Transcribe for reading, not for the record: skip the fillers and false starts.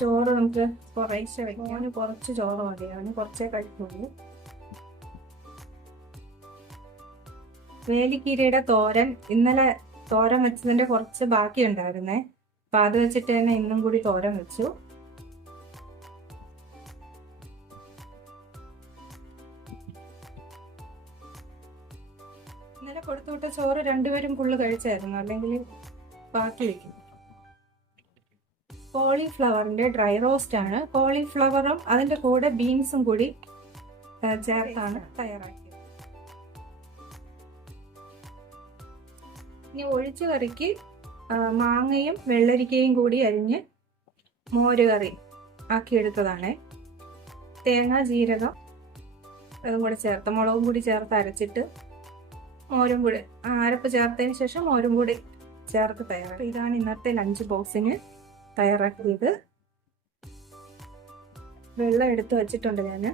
ചോറ് നമുക്ക് കുറേശ്ശെ വെക്കാം. അവന് കുറച്ച് ചോറ് മതി, അവന് കുറച്ചേ കഴിക്കുള്ളൂ. വേലിക്കീരയുടെ തോരൻ ഇന്നലെ തോരൻ വെച്ചതിന്റെ കുറച്ച് ബാക്കി ഉണ്ടായിരുന്നേ. അപ്പൊ അത് വെച്ചിട്ട് തന്നെ ഇന്നും കൂടി തോരൻ വെച്ചു. ഇന്നലെ കൊടുത്തുവിട്ട ചോറ് രണ്ടുപേരും ഫുള്ള് കഴിച്ചായിരുന്നു, അല്ലെങ്കിൽ ബാക്കി വയ്ക്കും. കോളിഫ്ലവറിന്റെ ഡ്രൈ റോസ്റ്റ് ആണ്. കോളിഫ്ലവറും അതിന്റെ കൂടെ ബീൻസും കൂടി ചേർത്താണ് തയ്യാറാക്കിയത്. ഇനി ഒഴിച്ചു കറിക്ക് മാങ്ങയും വെള്ളരിക്കയും കൂടി അരിഞ്ഞ് മോര് കറി ആക്കിയെടുത്തതാണ്. തേങ്ങ, ജീരകം അതും കൂടി ചേർത്ത്, മുളകും കൂടി ചേർത്ത് അരച്ചിട്ട് മോരും കൂടി അരപ്പ് ചേർത്തതിന് ശേഷം മോരും കൂടി ചേർത്ത് തയ്യാറാക്കി. ഇതാണ് ഇന്നത്തെ ലഞ്ച് ബോക്സിന് തയ്യാറാക്കിയത്. വെള്ളം എടുത്ത് വെച്ചിട്ടുണ്ട് ഞാൻ.